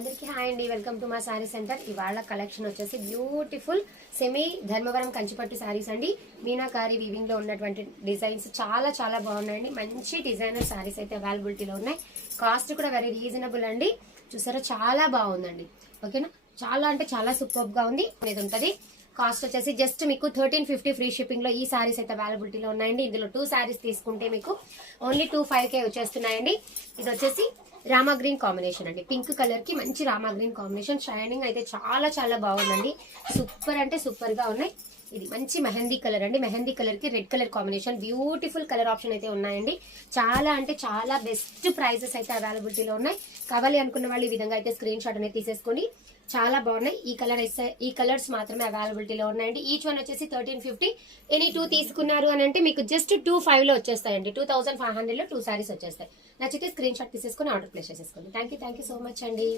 అందరికీ హాయ్ అండి, welcome to మా శారీ సెంటర్. ఇవాళ కలెక్షన్ వచ్చేసి బ్యూటిఫుల్ సెమీ ధర్మవరం కంచిపట్టు శారీస్ అండి. మీనాకారి వీవింగ్ లో ఉన్నటువంటి డిజైన్స్ చాలా చాలా బాగున్నాయండి. మంచి డిజైనర్ శారీస్ అయితే అవైలబిలిటీలో ఉన్నాయి. కాస్ట్ కూడా వెరీ రీజనబుల్ అండి. చూసారా, చాలా బాగుందండి. ఓకేనా, చాలా అంటే చాలా సూపర్ గా ఉంది. ఇది ఉంటుంది. కాస్ట్ వచ్చేసి జస్ట్ మీకు 1350 ఫ్రీ షిప్పింగ్ లో ఈ శారీస్ అయితే అవైలబిలిటీలో ఉన్నాయండి. ఇందులో 2 శారీస్ తీసుకుంటే మీకు ఓన్లీ 25K వచ్చేస్తున్నాయండి. ఇది వచ్చేసి రామా గ్రీన్ కాంబినేషన్ అండి. పింక్ కలర్ కి మంచి రామా గ్రీన్ కాంబినేషన్. షైనింగ్ అయితే చాలా చాలా బాగుందండి. సూపర్ అంటే సూపర్ గా ఉన్నాయి. ఇది మంచి మెహందీ కలర్ అండి. మెహందీ కలర్ కి red colour combination. Beautiful colour option అయితే ఉన్నాయండి. చాలా అంటే చాలా బెస్ట్ ప్రైజెస్ అయితే అవైలబిలిటీలో ఉన్నాయి. కావాలి అనుకున్న వాళ్ళు ఈ విధంగా అయితే స్క్రీన్ షాట్ అనేది తీసేసుకొని, చాలా బాగున్నాయి. ఈ కలర్స్ మాత్రమే అవైలబిలిటీలో ఉన్నాయండి. ఈచ్ వన్ వచ్చేసి 1350. ఎనీ 2 తీసుకున్నారు అని అంటే మీకు జస్ట్ 25 లో వచ్చేస్తాయండి. 2500 లో 2 సారీస్ వచ్చేస్తాయి. నచ్చితే స్క్రీన్ షాట్ తీసేసుకుని ఆర్డర్ ప్లేస్ చేసేసుకోండి. థ్యాంక్ యూ సో మచ్ అండి.